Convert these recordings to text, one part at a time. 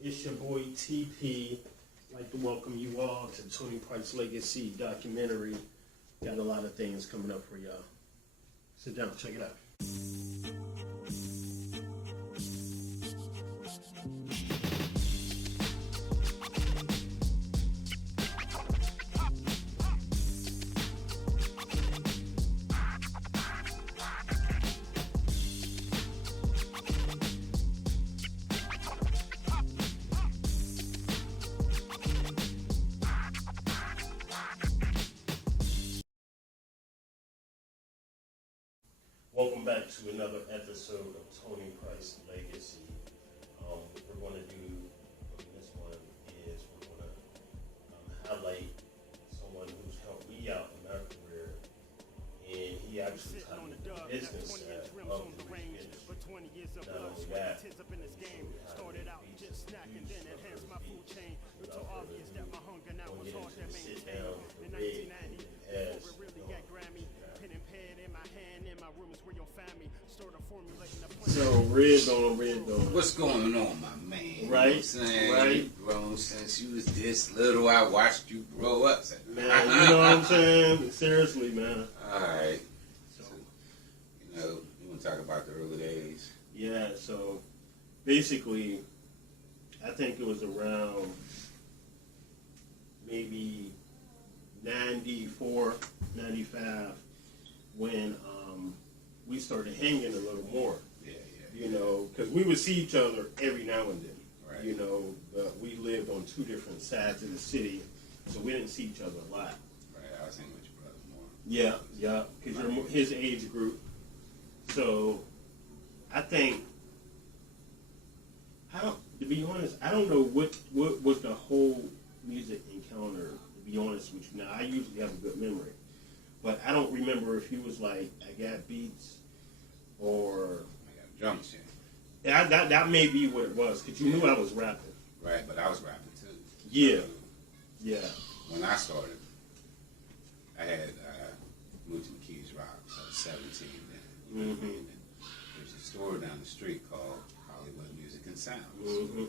It's your boy TP. I'd like to welcome you all to Tony Price Legacy documentary. Got a lot of things coming up for y'all. Sit down, check it out. Welcome back to another episode of Tony Price Legacy. What we're going to do on this one is we're going to highlight someone who's helped me out in my career, and he actually taught me the business side of the music industry. Not only that, started out just snacking, then enhanced my food chain. It's so obvious that my hunger now was hard to maintain. In 1990, before it really got Grammy, pen and pad in my hand, in my room is where you'll find me. Started formulating a plan. So Red Don. What's going on, my man? Right, you know what I'm saying? right. You've grown since you was this little. I watched you grow up. Man, you know what I'm saying? Seriously, man. All right. So, you know, you want to talk about the early days? Yeah, so basically, I think it was around maybe 94, 95 when we started hanging a little more. Yeah. You know, because we would see each other every now and then. Right. You know, but we lived on two different sides of the city, so we didn't see each other a lot. Right, I was hanging with your brother more. Yeah, because you're his age group. So, I think, to be honest, I don't know what was the whole music encounter, to be honest with you. Now, I usually have a good memory, but I don't remember if he was like, I got beats, or... I got a drum machine. That may be what it was, because you knew I was rapping. Right, but I was rapping too. Yeah. So, Yeah. when I started, I had moved to McKees Rock, so I was 17 then. Mm-hmm. And there's a store down the street called Hollywood Music and Sounds. Mm-hmm.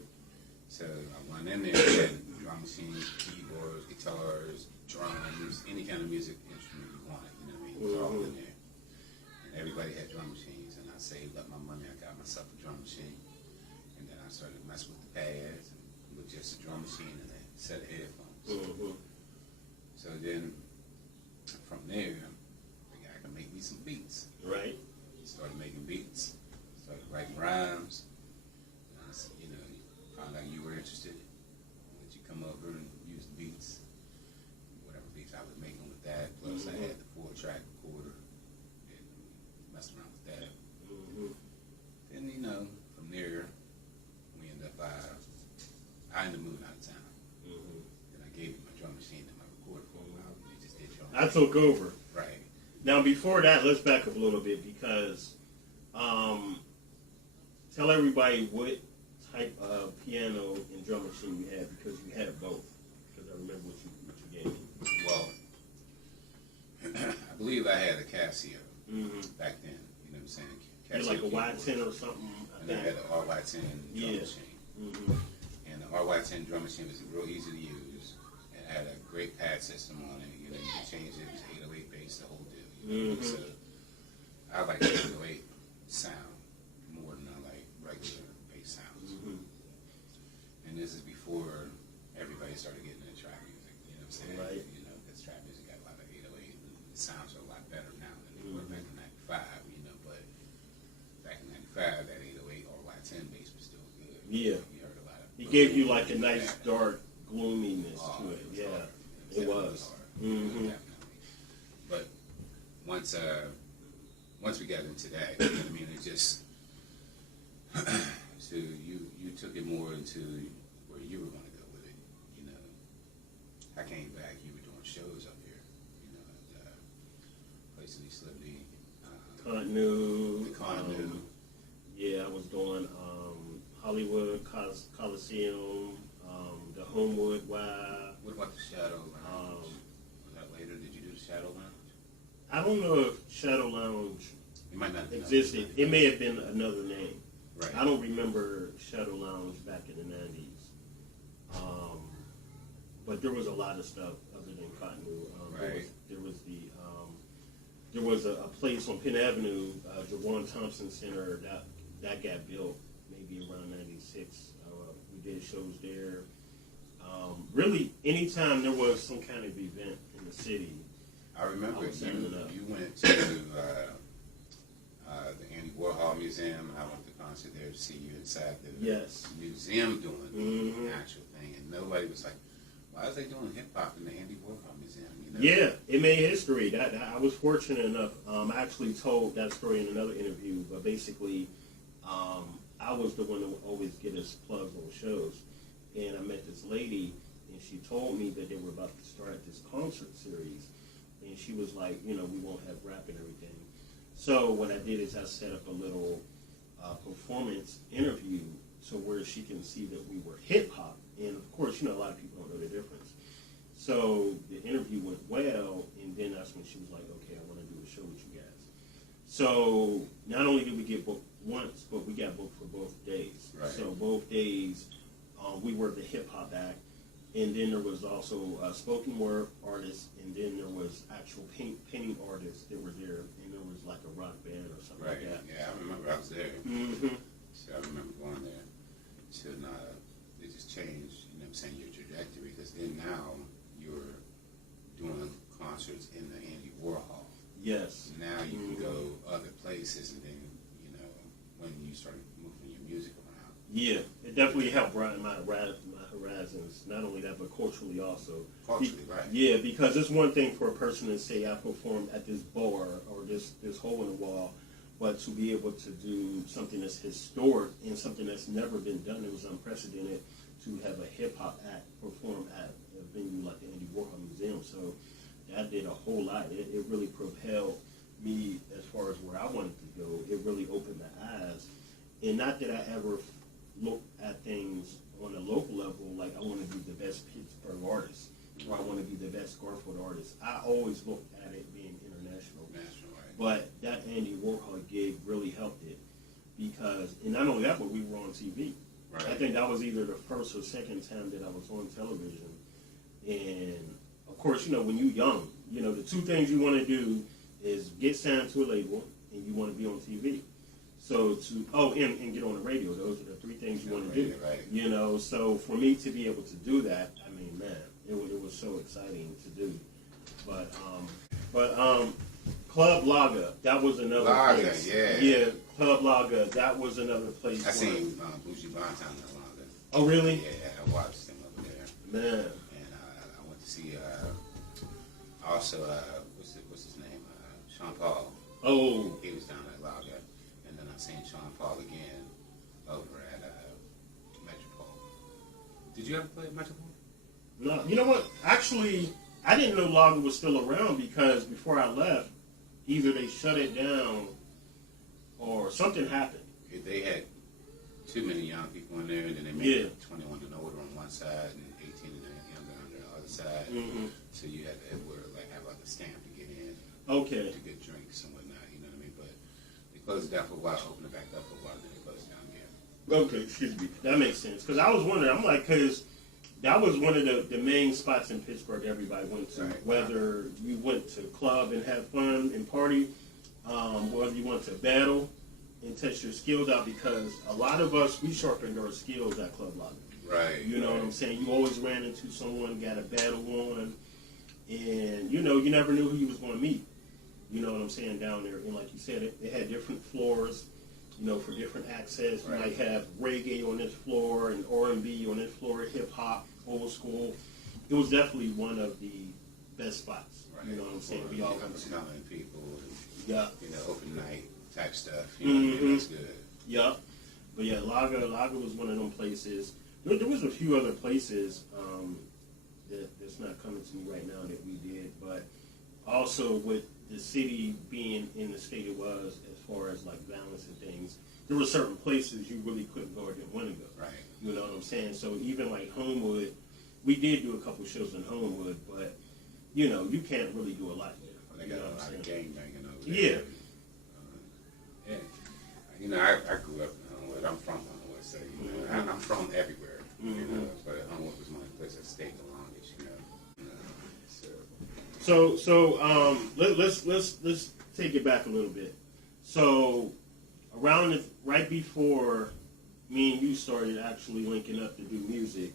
So I went in there and had drum machines, keyboards, guitars, drums, any kind of music instrument you wanted, you know what I mean? It was all in there. And everybody had drum machines, and I saved up my money. I got myself a drum machine. And then I started messing with the pads and with just a drum machine and a set of headphones. Mm-hmm. So then, from there, the guy could make me some beats. Right. Started making beats, started writing rhymes. You know, found out you were interested. Let you come over and use the beats, whatever beats I was making with that. Plus, I had the 4-track recorder and messed around with that. Mm-hmm. Then, you know, from there, we ended up. I ended up moving out of town. Mm-hmm. Then I gave you my drum machine and my recorder for a while. We just did drum. I took over. Right. Now, before that, let's back up a little bit, because tell everybody what type of piano and drum machine you had, because you had both. Because I remember what you gave me. Well, I believe I had a Casio back then. You know what I'm saying? You had like a Y10 or something. And I had an RY10 drum machine. Mm-hmm. And the RY10 drum machine was real easy to use. It had a great pad system on it. You know, you could change it. It was 808 bass, the whole deal. You know? So I like 808 sound more than I like regular bass sounds. Mm-hmm. And this is before everybody started getting into trap music. You know what I'm saying? Right. You know, because trap music got a lot of 808. And the sounds are a lot better now than they were back in 95, you know. But back in 95, that 808 RY10 bass was still good. Yeah. You heard a lot of... It gave you like a nice dark gloominess to it. Yeah. Hard. It was. Mm-hmm. Definitely. But once we got into that, you know what I mean, it just so you took it more into where you were going to go with it. You know, I came back. You were doing shows up here. You know, at places in East Liberty, Continue. the Continue. Yeah, I was doing Hollywood Coliseum, the Homewood Y. What about the Shadow Lounge? Was that later? Did you do the Shadow Lounge? I don't know if Shadow Lounge It might not existed. It may have been another name. Right. I don't remember Shadow Lounge back in the 90s. But there was a lot of stuff other than Cottonwood. Right. There was a place on Penn Avenue, Jawan Thompson Center, that got built maybe around '96. We did shows there. Really, anytime there was some kind of event in the city, I remember you went to the Andy Warhol Museum, and I went to the concert there to see you inside the museum doing the actual thing, and nobody was like, why is they doing hip-hop in the Andy Warhol Museum? You know? Yeah, it made history. I was fortunate enough. I actually told that story in another interview, but basically, I was the one who would always get us plugs on shows. And I met this lady, and she told me that they were about to start this concert series. And she was like, we won't have rap and everything. So what I did is I set up a little performance interview to where she can see that we were hip-hop. And, of course, a lot of people don't know the difference. So the interview went well, and then that's when she was like, okay, I want to do a show with you guys. So not only did we get booked once, but we got booked for both days. Right. So both days we were the hip-hop act, and then there was also spoken word artists, and then there was actual painting artists that were there, and there was like a rock band or something like that. Yeah, I remember I was there. Mm-hmm. So I remember going there. So it just changed, your trajectory, because then now you're doing concerts in the Andy Warhol. Yes. Now you can go other places, and then, when you start moving your music around. Yeah, it definitely helped broaden my horizons. Not only that, but culturally also. Culturally, right. Yeah, because it's one thing for a person to say, I performed at this bar or this hole in the wall, but to be able to do something that's historic and something that's never been done, it was unprecedented to have a hip-hop act perform at a venue like the Andy Warhol Museum. So that did a whole lot. It really propelled me as far as where I wanted to go. It really opened my eyes. And not that I ever looked at things on a local level, like I want to be the best Pittsburgh artist, or I want to be the best Garfield artist. I always looked at it being international. Right. But that Andy Warhol gig really helped it. Because, and not only that, but we were on TV. Right. I think that was either the first or second time that I was on television. And, of course, when you're young, the two things you want to do is get signed to a label, and you want to be on TV. So and get on the radio. Those are the three things you want to do. Right. So for me to be able to do that, I mean, man, it was so exciting to do. But Club Lager, that was another place. Yeah, Club Lager, that was another place. I seen Bougie Bonton in Lager. Oh, really? Yeah, I watched him over there. Man. And I went to see also what's his name? Sean Paul. Oh. He was down at Lager. And then I seen Sean Paul again over at Metropole. Did you ever play at Metropole? No. You know what? Actually, I didn't know Lager was still around because before I left, either they shut it down or something happened. They had too many young people in there, and then they made it 21 and older on one side and 18 and younger on the other side. Mm-hmm. So you had to have like a stamp to get in. Okay. To get drinks and whatnot, you know what I mean? But they closed it down for a while, opened it back up for a while, then they closed it down again. Okay, excuse me. That makes sense. Because I was wondering, I'm like, because that was one of the main spots in Pittsburgh everybody went to. Right. Whether you went to club and have fun and party, whether you went to battle and test your skills out, because a lot of us, we sharpened our skills at Club Lager. Right. You know what I'm saying? You always ran into someone, got a battle on, and, you never knew who you was going to meet. You know what I'm saying, down there. And like you said, they had different floors, for different access. You might have reggae on this floor and R&B on this floor, hip-hop, old school. It was definitely one of the best spots. Right. You know what I'm saying? We all went to people and, open night type stuff. You know what I mean? That's good. Yep. But yeah, Lager was one of them places. There was a few other places that's not coming to me right now that we did, but also with the city being in the state it was, as far as like violence and things, there were certain places you really couldn't go or didn't want to go. Right. You know what I'm saying? So even like Homewood, we did do a couple shows in Homewood, but you can't really do a lot there. Well, they got a lot of gangbanging over there. Yeah. I grew up in Homewood. I'm from Homewood, so I'm from everywhere. You know, but Homework was one of the places I stayed the longest. Let's take it back a little bit. So right before me and you started actually linking up to do music,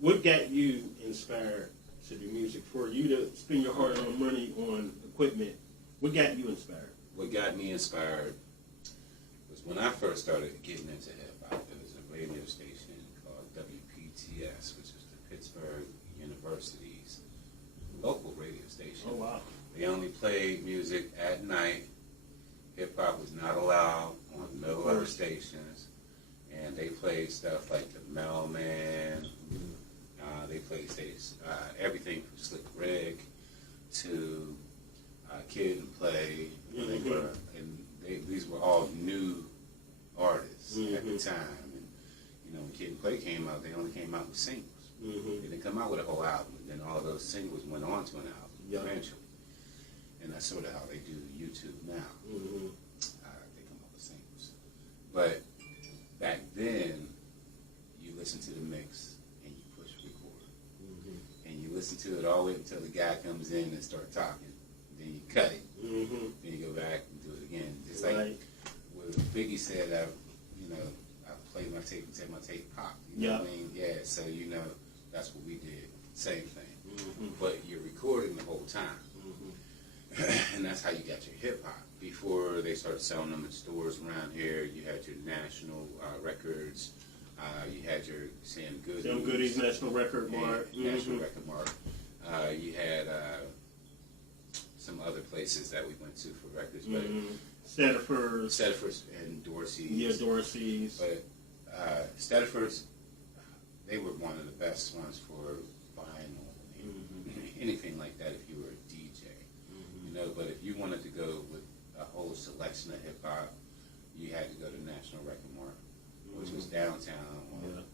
what got you inspired to do music? For you to spend your hard-earned money on equipment, what got you inspired? What got me inspired was when I first started getting into hip-hop. There was a radio station called WPTS, which was the Pittsburgh University's local radio station. Oh, wow. They only played music at night. Hip-hop was not allowed on no other stations. And they played stuff like the Mailman. They played everything from Slick Rick to Kid and Play. These were all new artists at the time. And, when Kid and Play came out, they only came out with singles. They didn't come out with a whole album. And then all of those singles went on to an album eventually. And that's sort of how they do YouTube now. They come up with singles. But back then, you listen to the mix and you push record. And you listen to it all the way until the guy comes in and starts talking. Then you cut it. Then you go back and do it again. Just like what Biggie said, I played my tape until my tape popped. You know what I mean? Yeah, so that's what we did. Same thing. But you're recording the whole time. And that's how you got your hip hop. Before they started selling them in stores around here, you had your National Records, you had your Sam Goodies. Sam Goodies, National Record Mart. National Record Mart. You had some other places that we went to for records, but Stedford's and Dorsey's. Yeah, Dorsey's. But Stedford's, they were one of the best ones for vinyl, anything like that. If you were a DJ, But if you wanted to go with a whole selection of hip hop, you had to go to National Record Mart, which was downtown on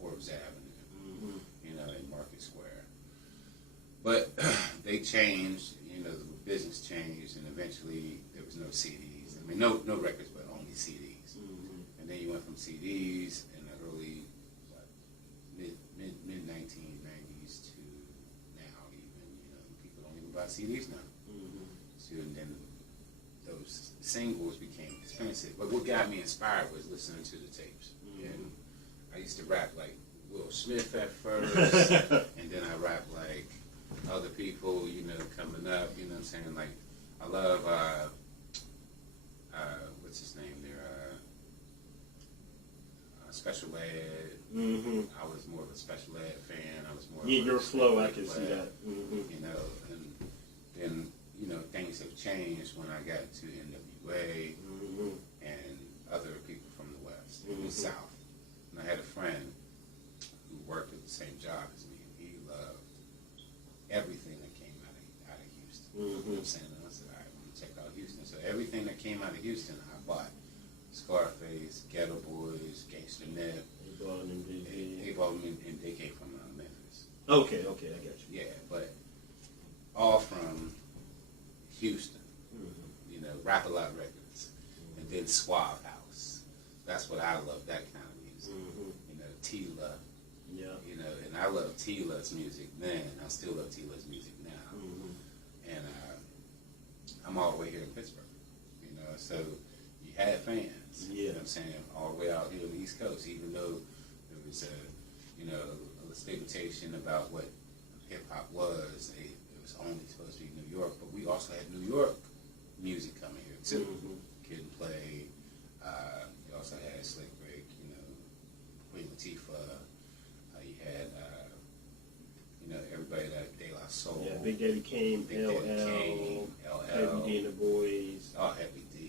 Forbes Avenue, in Market Square. But they changed, the business changed, and eventually there was no CDs. I mean, no records, but only CDs. And then you went from CDs in the early, mid 1990s to now, even, people don't even buy CDs now. So, and then those singles became expensive. But what got me inspired was listening to the tapes. And I used to rap like Will Smith at first, and then I rap like other people, coming up, what I'm saying? Like, I love, what's his name there? Special Ed. I was more of a Special Ed fan. I was more of your flow, I can see that. And then, things have changed when I got to NWA and other people from the West and the South. And I had a friend who worked at the same job as me, and he loved everything that came out of Houston. You know what I'm saying? And I said, all right, I'm going to check out Houston. So everything that came out of Houston, I bought. Scarface, Ghetto Boys, Gangsta Nip. A-Ball and they came from Memphis. Okay, I got you. Yeah, but all from Houston. Rap-A-Lot Records. And then Suave House. That's what I love, that kind of music. Tila. Yeah. And I love Tila's music then. I still love Tila's music now. And I'm all the way here in Pittsburgh. So you had fans. You know what I'm saying? All the way out here on the East Coast, even though there was a stigmatization about what hip hop was. It was only supposed to be New York, but we also had New York music coming here too. Kid and Play. You also had Slick Rick. Queen Latifah. You had everybody that De La Soul. Yeah, Big Daddy Kane, LL, Heavy D and the Boys. Oh, Heavy D.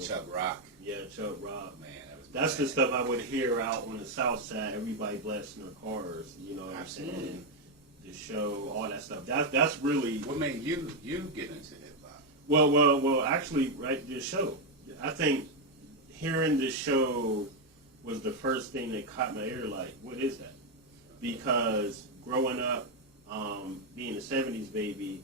Chubb Rock. Yeah, Chubb Rock. Man, that's the stuff I would hear out on the South Side. Everybody blasting their cars. What I'm saying? The show, all that stuff. That's really what made you get into hip hop. Well, actually, right, this show. I think hearing this show was the first thing that caught my ear. Like, what is that? Because growing up, being a '70s baby,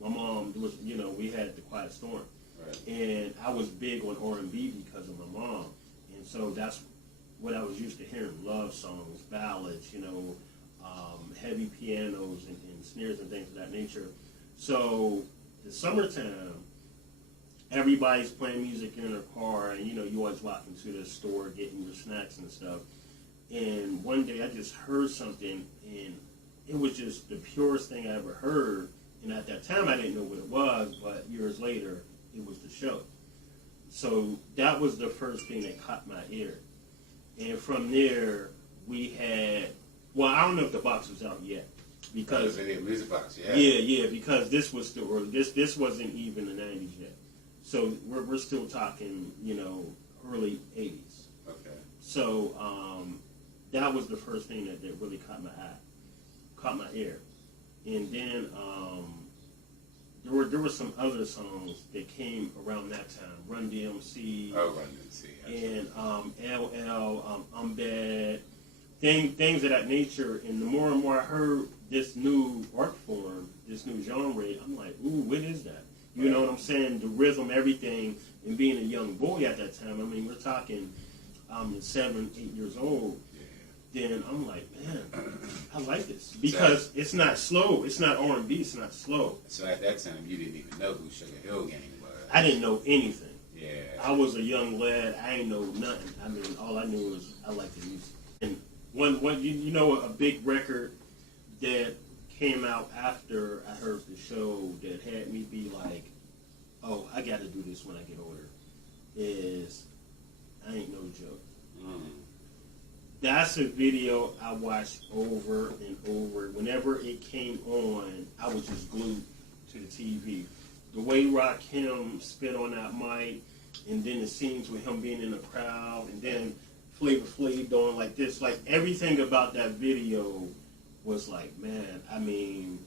my mom was, we had the Quiet Storm. Right. And I was big on R&B because of my mom. And so that's what I was used to hearing, love songs, ballads, you know, heavy pianos and snares and things of that nature. So the summertime, everybody's playing music in their car, and you know, you always walk into the store getting your snacks and stuff. And one day I just heard something, and it was just the purest thing I ever heard. And at that time I didn't know what it was, but years later it was the show. So that was the first thing that caught my ear. And from there we had, well, I don't know if the box was out yet. Because music box, yeah. Yeah, because this was still early. This wasn't even the 90s yet. So we're still talking, you know, early 80s. Okay. So that was the first thing that really caught my eye, caught my ear. And then there were some other songs that came around that time. Run DMC. Oh, Run DMC. And LL, I'm Bad. Things of that nature. And the more and more I heard this new art form, this new genre, I'm like, ooh, what is that? You know what I'm saying? The rhythm, everything, and being a young boy at that time. I mean, we're talking 7, 8 years old. Yeah. Then I'm like, man, I like this because it's not slow. It's not R&B. It's not slow. So at that time, you didn't even know who Sugar Hill Gang was. I didn't know anything. Yeah. I was a young lad. I ain't know nothing. I mean, all I knew was I liked the music. And one you know, a big record that came out after I heard the show that had me be like, oh, I got to do this when I get older, is I Ain't No Joke. That's a video I watched over and over. Whenever it came on, I was just glued to the TV. The way Rakim spit on that mic, and then the scenes with him being in the crowd, and then Flavor Flav doing like this, like everything about that video was like, man, I mean,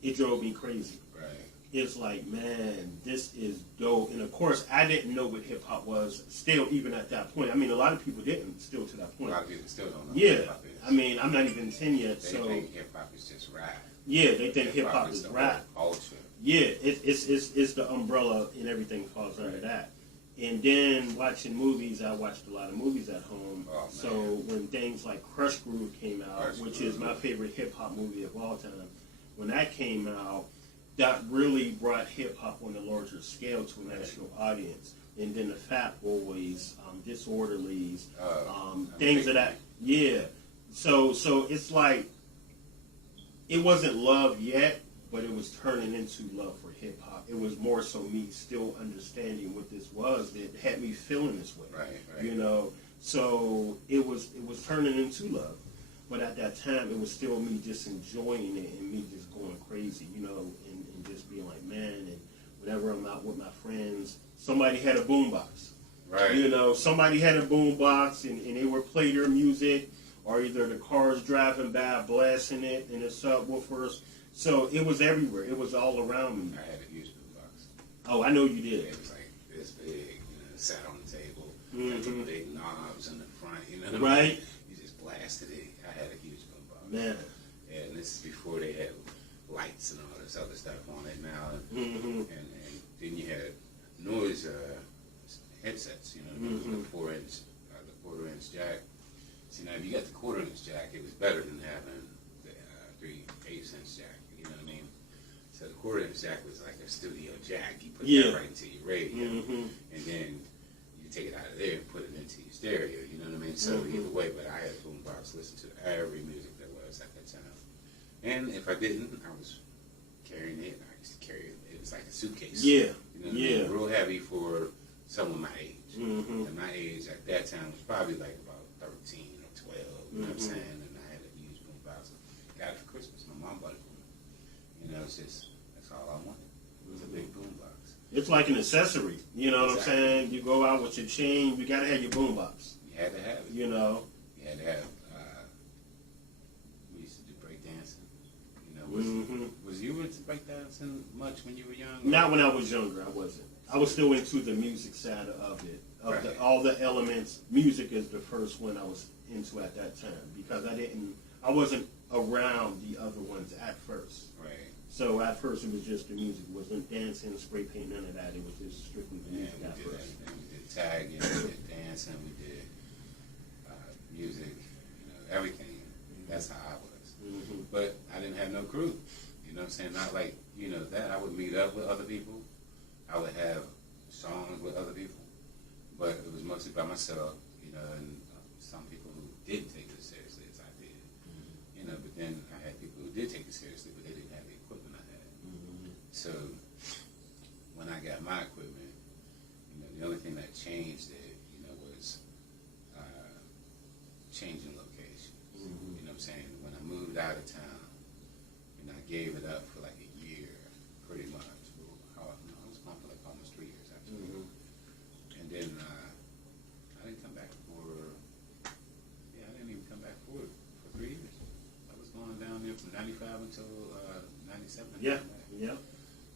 it drove me crazy. Right. It's like, man, this is dope. And of course, I didn't know what hip hop was still, even at that point. I mean, a lot of people didn't still to that point. A lot of people still don't know what hip hop is. I mean, I'm not even 10 yet, they so. They think hip hop is just rap. Yeah, they think hip hop is rap. Culture. Yeah, it's the umbrella and everything falls under that. And then watching movies, I watched a lot of movies at home. Oh, so when things like Crush Groove came out, which is my favorite hip hop movie of all time, when that came out, that really brought hip hop on a larger scale to a national audience. And then the Fat Boys, Disorderlies, things of that. Yeah. So it's like it wasn't love yet, but it was turning into love for hip hop. It was more so me still understanding what this was that had me feeling this way. Right. You know, so it was turning into love. But at that time, it was still me just enjoying it and me just going crazy, you know, and just being like, man, and whenever I'm out with my friends, somebody had a boombox. Right. You know, somebody had a boombox and they would play their music, or either the cars driving by blasting it in the subwoofers. So it was everywhere. It was all around me. I had a huge boombox. Oh, I know you did. It was like this big, you know, sat on the table, Mm-hmm. like big knobs in the front, you know. Right. You just blasted it. I had a huge boombox. Man. And this is before they had lights and all this other stuff on it now. Mm-hmm. And then you had noise headsets, you know, Mm-hmm. the 4-inch, the quarter-inch jack. See, now if you got the quarter-inch jack, it was better than having the 3/8-inch jack. You know what I mean? So the quarter-inch jack was like a studio jack. You put that right into your radio, and then you take it out of there and put it into your stereo. You know what I mean? So either way, but I had a boombox, listen to every music that was at that time. And if I didn't, I was carrying it. I used to carry it. It was like a suitcase. Yeah. You know what I mean? Real heavy for someone my age. And my age at that time was probably like about 13 or 12. You know what I'm saying? And I had a huge boombox. Got it for Christmas. My mom bought it for me. You know, it's just, that's all I wanted. It was a big boombox. It's like an accessory. You know what I'm saying? You go out with your chain, you got to have your boombox. You had to have it. You know? You had to have we used to do breakdancing. You know, was you into breakdancing much when you were young? Not when I was younger, I wasn't. I was still into the music side of it. All the elements. Music is the first one I was into at that time because I wasn't around the other ones at first. Right. So at first it was just the music. It wasn't dancing, spray paint, none of that. It was just strictly the music at first. We did tagging, we did dancing, we did what I'm saying? Not like, you know, that I would meet up with other people. I would have songs with other people. But it was mostly by myself, you know, and some people who didn't take it as seriously as I did. You know, but then I had people who did take it seriously, but they didn't have the equipment I had. So when I got my equipment, you know, the only thing that changed it, you know, was changing location. You know what I'm saying? When I moved out of town, and I gave it up for like a year, pretty much. I was gone for like almost 3 years, actually. And then I didn't come back I didn't even come back for 3 years. I was going down there from 95 until 97. Yeah.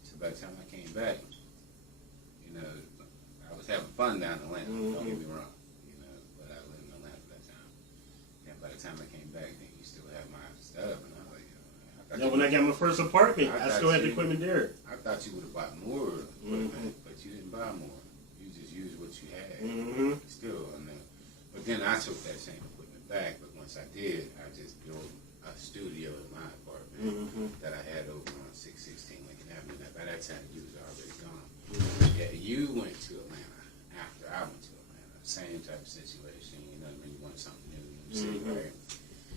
So by the time I came back, you know, I was having fun down in Atlanta, don't get me wrong, you know, but I lived in Atlanta at that time. And by the time I came back, then you still have my stuff, and I was like, When I got my first apartment, I still had the equipment there. I thought you would have bought more equipment, but you didn't buy more. You just used what you had. Still, but then I took that same equipment back. But once I did, I just built a studio in my apartment that I had over on 616 Lincoln Avenue. Now, by that time, you was already gone. Yeah, you went to Atlanta after I went to Atlanta. Same type of situation. You know what I mean? You wanted something new in the city, right?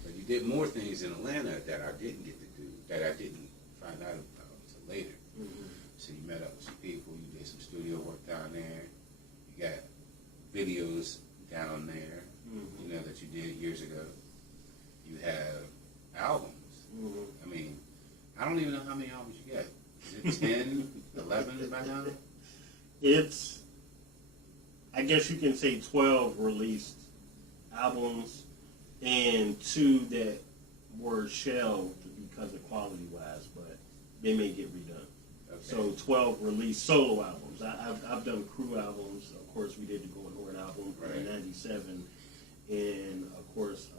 But you did more things in Atlanta that I didn't get to do, that I didn't find out about until later. So you met up with some people, you did some studio work down there, you got videos down there, you know, that you did years ago. You have albums. I mean, I don't even know how many albums you got. Is it 10, 11 by now? It's, I guess you can say 12 released albums and 2 that were shelved because of quality-wise, but they may get redone. Okay. So 12 released solo albums. I've done crew albums. Of course, we did the Going Horde album in '97, and of course,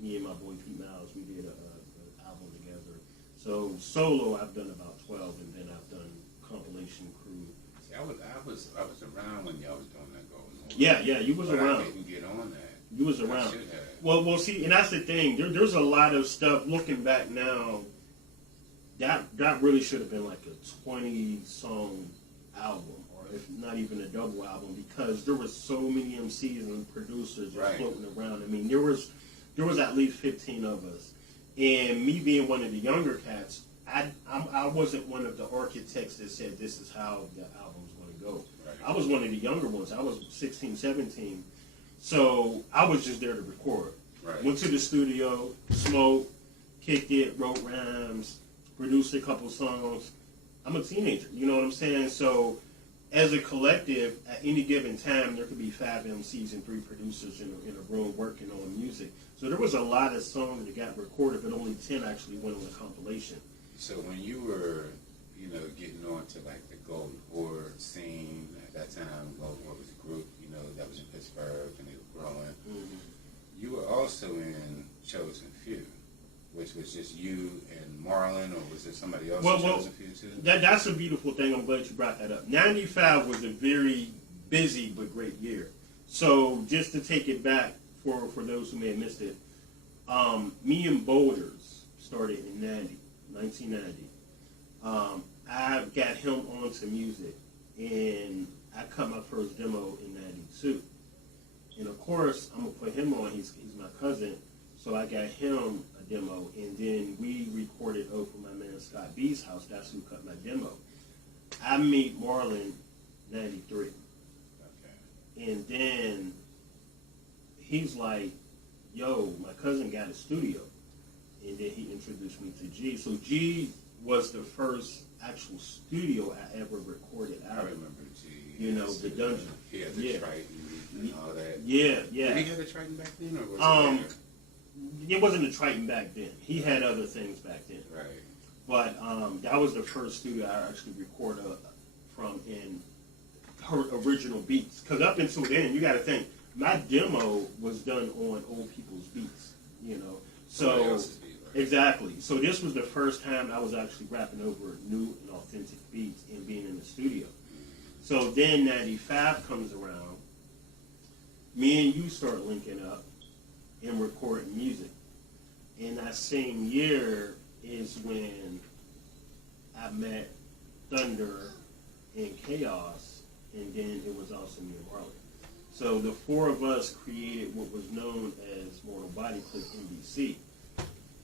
me and my boy PimpinAzz, we did an album together. So solo, I've done about 12, and then I've done compilation crew. See, I was around when y'all was doing that Going Horde. Yeah, you was around. I didn't get on that. You was around. Well, see, and that's the thing. There's a lot of stuff, looking back now, that really should have been like a 20-song album, or if not even a double album, because there were so many MCs and producers floating around. I mean, there was at least 15 of us. And me being one of the younger cats, I wasn't one of the architects that said this is how the album's going to go. Right. I was one of the younger ones. I was 16, 17. So I was just there to record. Right. Went to the studio, smoked, kicked it, wrote rhymes, produced a couple songs. I'm a teenager, you know what I'm saying? So as a collective, at any given time, there could be 5 MCs and 3 producers in a room working on music. So there was a lot of songs that got recorded, but only 10 actually went on the compilation. So when you were, you know, getting on to like the Golden Horde scene at that time, Golden Horde was a group, you know, that was in Pittsburgh and they were growing. You were also in Chosen Few, which was just you and Marlon, or was there somebody else in Chosen Few too? That's a beautiful thing. I'm glad you brought that up. 95 was a very busy but great year. So just to take it back for those who may have missed it, me and Boulders started in 1990. I got him onto music, and I cut my first demo in 92. And of course, I'm going to put him on. He's my cousin. So I got him a demo, and then we recorded over my man Scott B's house. That's who cut my demo. I meet Marlon 93. Okay. And then he's like, yo, my cousin got a studio. And then he introduced me to G. So G was the first actual studio I ever recorded out of. I remember G. You know, the Dungeon. He had the Triton and all that. Yeah. Did he have a Triton back then, or was it wasn't a Triton back then. He had other things back then. Right. But that was the first studio I actually recorded from in her original beats. Because up until then, you got to think, my demo was done on old people's beats, you know. So exactly. So this was the first time I was actually rapping over new and authentic beats and being in the studio. So then 95 comes around. Me and you start linking up and recording music. And that same year is when I met Thunder and Chaos, and then it was also me and Marlon. So the four of us created what was known as Mortal Body Click NBC.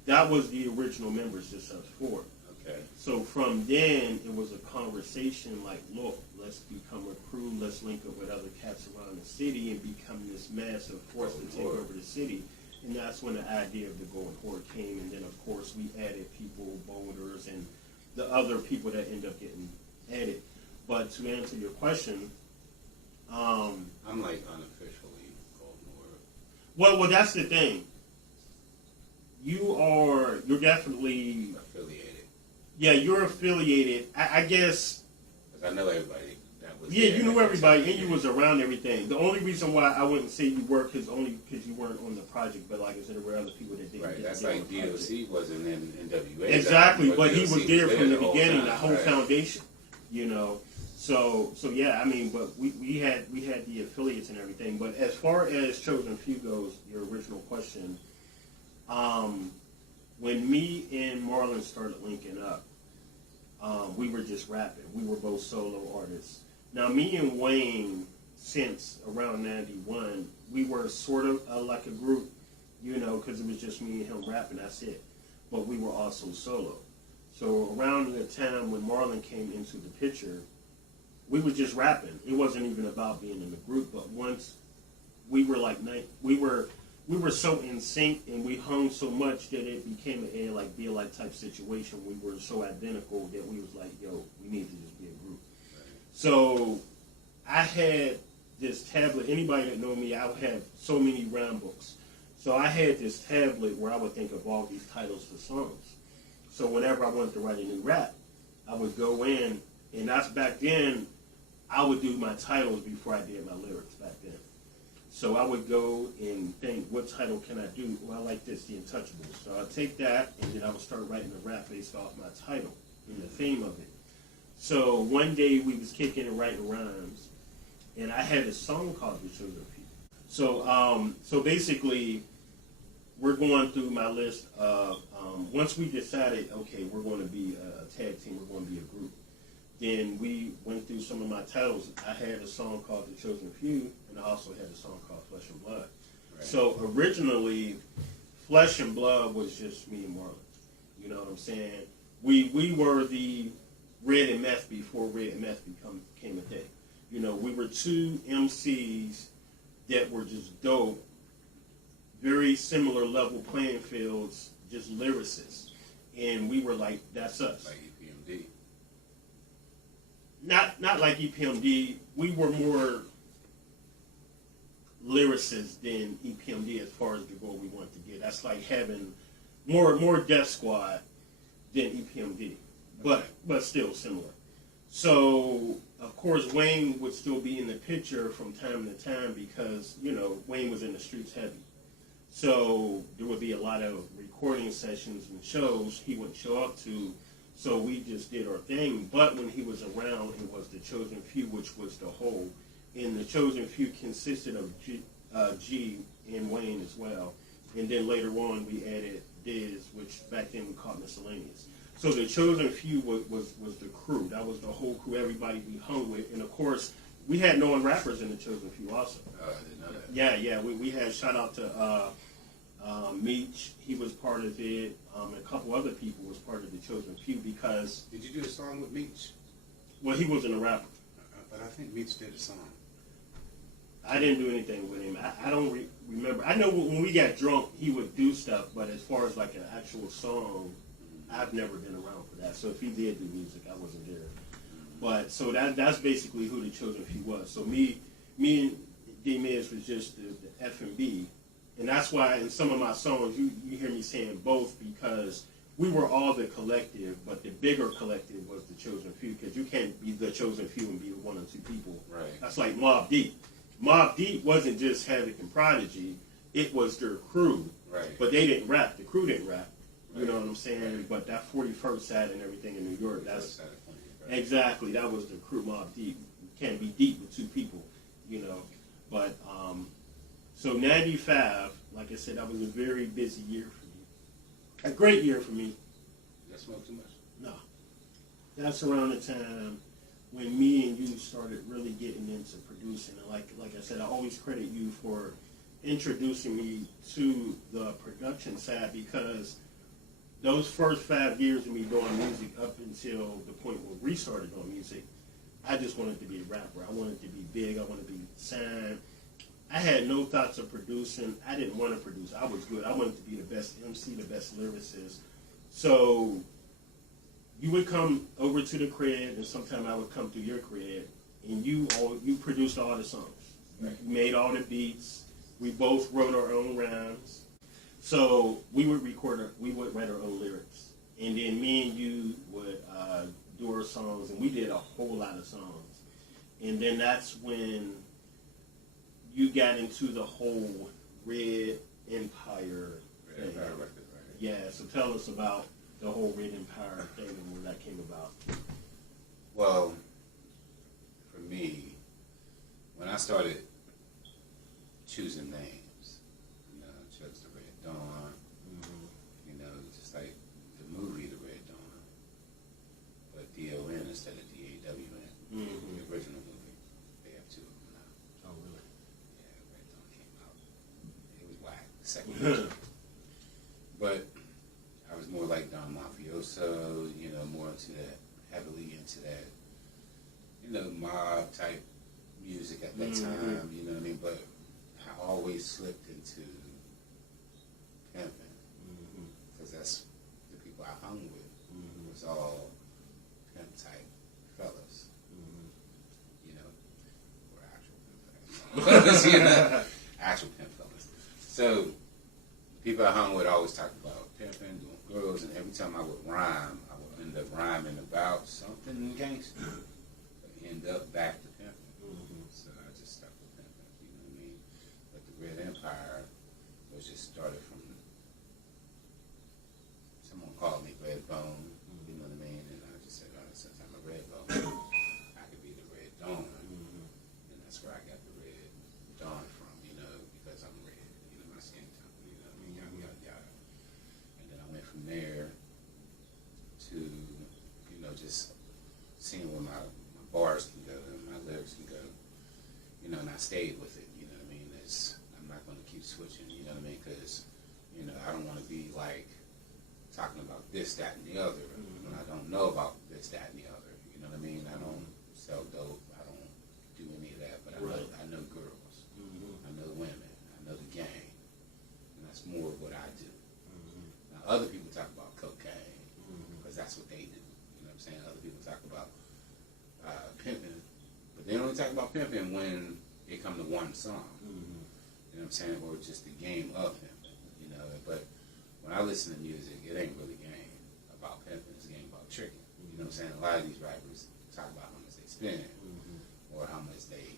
That was the original members, just us four. Okay. So from then, it was a conversation like, look, let's become a crew, let's link up with other cats around the city and become this massive force to take over the city. And that's when the idea of the Golden Horde came. And then, of course, we added people, boulders, and the other people that end up getting added. But to answer your question, I'm like unofficially Golden Horde. well, that's the thing. You're definitely Affiliated. Yeah, you're affiliated. I guess. Because I know everybody that was. Yeah, there you knew at everybody, the and you was around everything. The only reason why I wouldn't say you were only because you weren't on the project, but like I said, there were other people that didn't. Right, get that's to be on like the project. DOC wasn't in NWA. Exactly, but he DOC was there from the whole beginning, time, the whole right. foundation. You know, so yeah, I mean, but we had the affiliates and everything. But as far as Chosen Few goes, your original question, when me and Marlon started linking up, we were just rapping. We were both solo artists. Now, me and Wayne, since around 91, we were sort of like a group, you know, because it was just me and him rapping, that's it. But we were also solo. So around the time when Marlon came into the picture, we were just rapping. It wasn't even about being in the group, but once we were like, we were so in sync and we hung so much that it became an be-alike type situation. We were so identical that we was like, yo, we need to just be a group. Right. So I had this tablet. Anybody that know me, I would have so many rhyme books. So I had this tablet where I would think of all these titles for songs. So whenever I wanted to write a new rap, I would go in, and that's back then, I would do my titles before I did my lyrics back then. So I would go and think, what title can I do? Well, I like this, The Untouchables. So I'd take that, and then I would start writing a rap based off my title and the theme of it. So one day we was kicking and writing rhymes, and I had a song called The Chosen Few. So basically, we're going through my list of, once we decided, okay, we're going to be a tag team, we're going to be a group, then we went through some of my titles. I had a song called The Chosen Few, and I also had a song called Flesh and Blood. Right. So originally, Flesh and Blood was just me and Marlon. You know what I'm saying? We were the Red and Meth before Red and Meth became a thing. You know, we were two MCs that were just dope, very similar level playing fields, just lyricists. And we were like, that's us. Like EPMD. Not like EPMD. We were more lyricists than EPMD as far as the goal we wanted to get. That's like having more Death Squad than EPMD, but still similar. So of course Wayne would still be in the picture from time to time because, you know, Wayne was in the streets heavy. So there would be a lot of recording sessions and shows he would show up to. So we just did our thing. But when he was around, it was the Chosen Few, which was the whole. And the Chosen Few consisted of G and Wayne as well. And then later on, we added Diz, which back then we called Miscellaneous. So the Chosen Few was the crew. That was the whole crew, everybody we hung with. And of course, we had known rappers in the Chosen Few also. I didn't know that. Yeah. We had shout out to Meech, he was part of it. And a couple other people was part of the Chosen Few because. Did you do a song with Meech? Well, he wasn't a rapper. But I think Meech did a song. I didn't do anything with him. I don't remember. I know when we got drunk, he would do stuff, but as far as like an actual song, I've never been around for that. So if he did do music, I wasn't there. But so that's basically who the Chosen Few was. So me and D-Miz was just the F&B. And that's why in some of my songs, you hear me saying both because we were all the collective, but the bigger collective was the Chosen Few because you can't be the Chosen Few and be one or two people. Right. That's like Mobb Deep. Mobb Deep wasn't just Havoc and Prodigy. It was their crew. Right. But they didn't rap. The crew didn't rap. You Right. know what I'm saying? Right. But that 41st side and everything in New York, that's... Right. Exactly. That was the crew, Mobb Deep. You can't be deep with two people, you know. But, so 95, like I said, that was a very busy year for me. A great year for me. Did I smoke too much? No. that's around the time when me and you started really getting into producing. And like I said, I always credit you for introducing me to the production side, because those first 5 years of me doing music up until the point where we started doing music, I just wanted to be a rapper. I wanted to be big. I wanted to be signed. I had no thoughts of producing. I didn't want to produce. I was good. I wanted to be the best MC, the best lyricist. So you would come over to the crib, and sometimes I would come through your crib, and you produced all the songs. Right. You made all the beats. We both wrote our own rhymes. So we would write our own lyrics. And then me and you would do our songs, and we did a whole lot of songs. And then that's when you got into the whole Red Empire thing. Empire record, right? Yeah, so tell us about the whole Red Empire thing and where that came about. Well, for me, when I started choosing names, you know, I chose the Red Dawn, you know, just like the movie The Red Dawn, but D-O-N instead of D-A-W-N. The original movie, they have two of them now. Oh, really? Yeah, Red Dawn came out. It was whack, the second one. But I was more like Don Mafioso, you know, more into that, heavily into that, you know, mob type music at that time, you know what I mean? But I always slipped into pimping, because that's the people I hung with. It was all pimp type fellas, you know, or actual pimp fellas, you know, actual pimp fellas. So the people I hung with always talked about pimping, doing girls, and every time I would rhyme, I would end up rhyming about something gangster, but end up back to pimping. So I just stuck with pimping, you know what I mean? But the Red Empire was just started from, someone called me Red Bone, you know what I mean? And I just said, oh, since I'm a Red Bone, I could be the Red Dawn. And that's where I got the Red Dawn from, you know, because I'm red, you know, my skin tone, you know what I mean? Yada, yada, yada. And then I went from there to, you know, just seeing where my bars can go and my lyrics can go, you know, and I stayed with it, you know what I mean? I'm not going to keep switching, you know what I mean? Because, you know, I don't want to be like talking about this, that, and the other when I don't know about this, that, and the other, you know what I mean? I don't sell dope, I don't do any of that, but I know girls, I know women, I know the game, and that's more of what I do. Now, other people talk about cocaine, because that's what they do, you know what I'm saying? Other people talk about pimping, but they only talk about pimping when it come to one song, you know what I'm saying, or just the game of pimping, you know. But when I listen to music, it ain't really game about pimping, it's a game about tricking, you know what I'm saying. A lot of these rappers talk about how much they spend, or how much they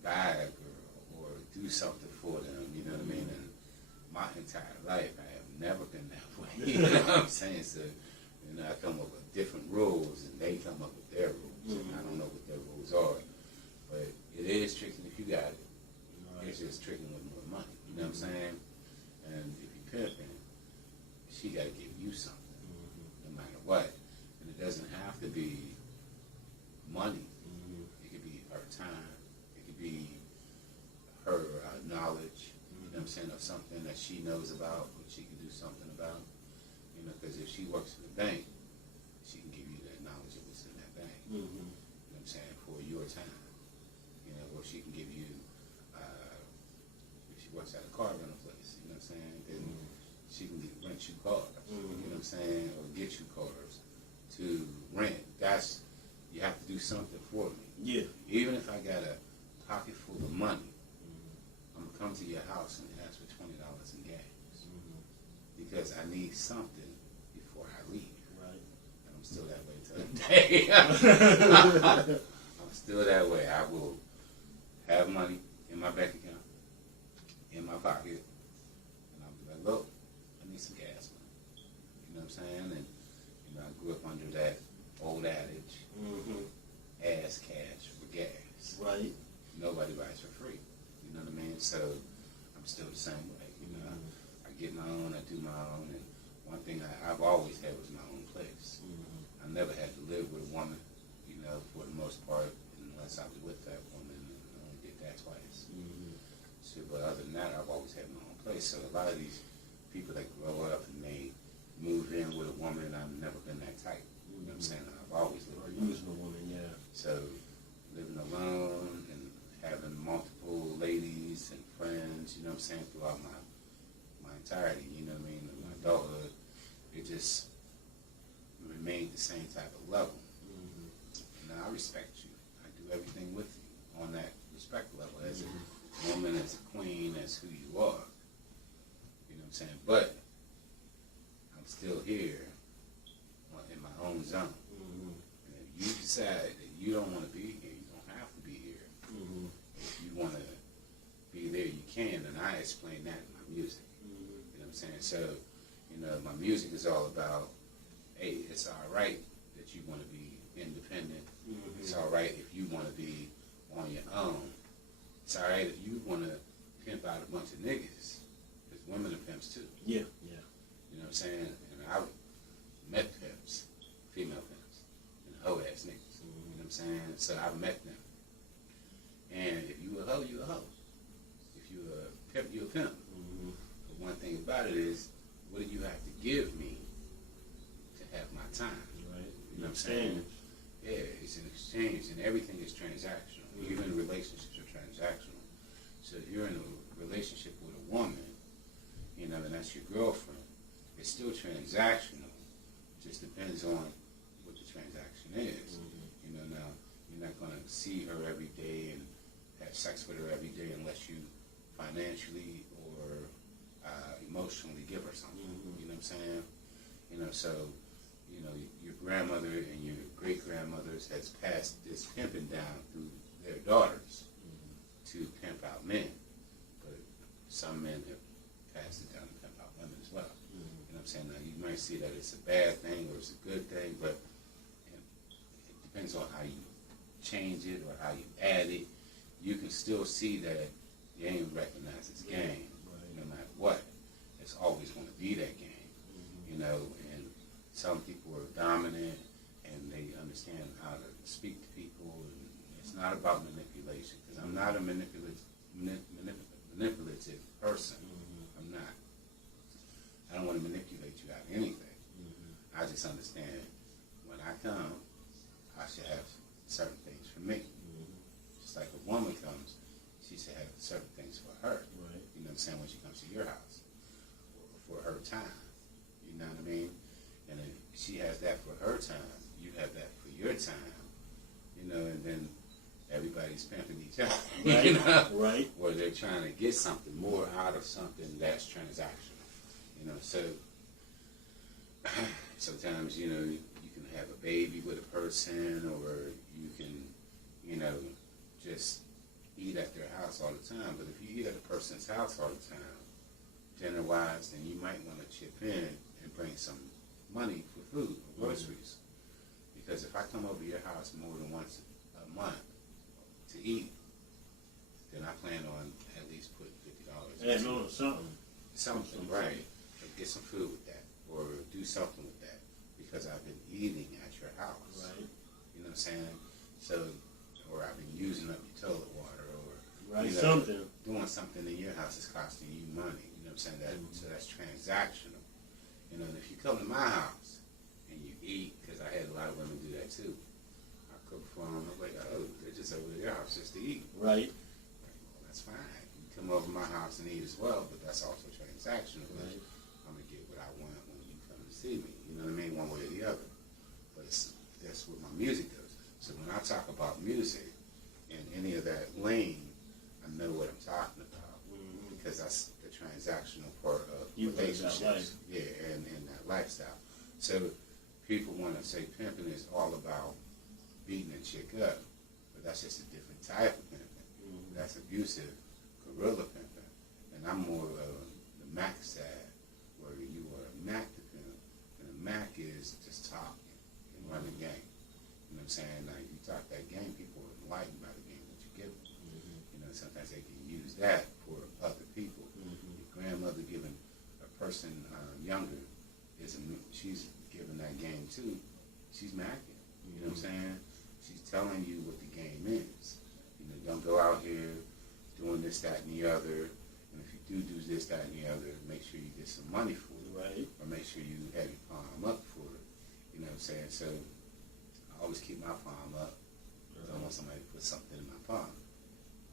buy a girl, or do something for them, you know what I mean. And my entire life, I have never been that way, you know what I'm saying. So, you know, I come up with different rules, and they come up with their rules. And I don't know what their rules are, but it is tricking if you got it. It's just tricking with more money, you know what I'm saying? And if you pimping, she got to give you something, no matter what. And it doesn't have to be money. It could be her time. It could be her knowledge, you know what I'm saying, of something that she knows about, or she can do something about. You know, because if she works in the bank, she can give you that knowledge of what's in that bank. You know what I'm saying, for your time. You know, or she can give you, if she works at a car rental place, you know what I'm saying, then she can rent you cars, you know what I'm saying, or get you cars to rent. That's, you have to do something for me. Yeah. Even if I got a pocket full of money, I'm going to come to your house and ask for $20 in gas. Because I need something before I leave. Right. And I'm still that way to the day. I'm still that way. I will have money in my bank account, in my pocket, and I'll be like, look, I need some gas money. You know what I'm saying? And, you know, I grew up under that old adage, ass cash for gas. Right. Nobody buys for free. You know what I mean? So I'm still the same way. You know, I get my own, I do my own, and one thing I've always had was my own place. I never had to live with a woman, you know, for the most part, unless I was with that woman, and I only did that twice. So, but other than that, I've always had my own place. So a lot of these people that grow up and they move in with a woman, I've never been that type. You know what I'm saying? I've always lived alone. Using a woman, yeah. So living alone and having multiple ladies and friends, you know what I'm saying, throughout my entirety, you know what I mean, my adulthood, it just remained the same type of level. Now I respect you. I do everything with you on that respect level as a woman, as a queen, as who you are. You know what I'm saying? But I'm still here in my own zone. And if you decide that you don't want to be here, you don't have to be here. If you want to be there, you can, and I explain that in my music. You know what I'm saying? So, you know, my music is all about, hey, it's all right that you want to be independent. It's all right if you want to be on your own. It's all right if you want to pimp out a bunch of niggas, because women are pimps too. Yeah. You know what I'm saying? And I've met pimps, female pimps, and hoe-ass niggas. You know what I'm saying? So I've met them. And if you a hoe, you a hoe. If you a pimp, you a pimp. But one thing about it is, what do you have to give me to have my time? Right. You know what I'm saying? Yeah, it's an exchange, and everything is transactional. Even relationships are transactional. So if you're in a relationship with a woman, you know, and that's your girlfriend, it's still transactional. It just depends on what the transaction is. You know, now, you're not going to see her every day and have sex with her every day unless you financially or emotionally give her something. You know what I'm saying? You know, so, you know, your grandmother and your great-grandmothers has passed this pimping down through their daughters to pimp out men. But some men have passed it down to pimp out women as well. You know what I'm saying? Now, you might see that it's a bad thing or it's a good thing, but it depends on how you change it or how you add it. You can still see that game recognizes game, no matter what. It's always going to be that game, you know, and some people are dominant and they understand how to speak to people, and it's not about manipulation, because I'm not a manipulative person. I'm not. I don't want to manipulate you out of anything. I just understand when I come, I should have certain things for me. Just like a woman comes, she should have certain things for her. You know what I'm saying? When she comes to your house, for her time. You know what I mean? And if she has that for her time, you have that for your time. You know, and then everybody's pimping each other. Right. You know? Right. Or they're trying to get something more out of something that's transactional. You know, so sometimes, you know, you can have a baby with a person, or you can, you know, just eat at their house all the time. But if you eat at a person's house all the time, dinner-wise, then you might want to chip in and bring some money for food or groceries. Because if I come over to your house more than once a month to eat, then I plan on at least putting $50. Add on something. Something, right. Or get some food with that, or do something with that, because I've been eating at your house. Right. You know what I'm saying? So, or I've been using up your toilet water, or Right. you know, Something. doing something in your house is costing you money. You know what I'm saying? That, so that's transactional. You know, and if you come to my house and you eat, because I had a lot of women do that too. I cook for them. I'm like, oh, they're just over to their house just to eat. Right. Like, well, that's fine. You come over to my house and eat as well, but that's also transactional. Right. I'm gonna get what I want when you come to see me. You know what I mean? One way or the other. But that's what my music does. So when I talk about music in any of that lane, I know what I'm talking about, because that's the transactional part of relationships. Yeah, and that lifestyle. So people want to say pimping is all about beating a chick up, but that's just a different type of pimping. That's abusive guerrilla pimping, and I'm more of the Mac side, where you are a Mac to pimp, and a Mac is just talking and running game. You know what I'm saying? Now, you talk that game, people are enlightened by the game that you give them. You know, sometimes they can use that for other people. Your grandmother giving a person younger, she's giving that game too she's macking. You know what I'm saying? She's telling you what the game is. You know, don't go out here doing this, that, and the other. And if you do this, that, and the other, make sure you get some money for it. Right. Or make sure you have your palm up for it. You know what I'm saying? So I always keep my palm up. I don't want somebody to put something in my palm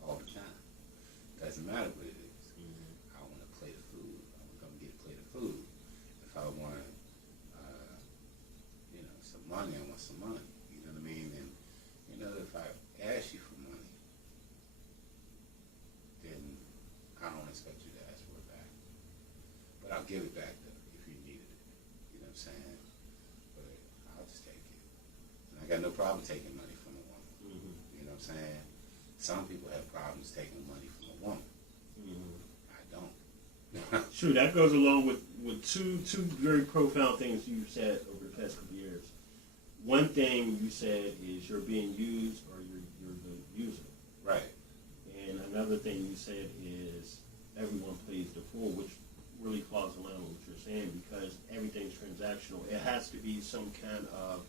all the time. Doesn't matter what it is. I want a plate of food. I want to come get a plate of food. If I want, you know, some money, I want some money. You know what I mean? And, you know, if I ask you for money, then I don't expect you to ask for it back. But I'll give it back, though, if you needed it. You know what I'm saying? But I'll just take it. And I got no problem taking money from a woman. You know what I'm saying? Some people have problems taking money from a woman. I don't. Sure, that goes along with two very profound things you've said over the past couple of years. One thing you said is you're being used or you're the user. Right. And another thing you said is everyone plays the fool, which really falls in line with what you're saying because everything's transactional. It has to be some kind of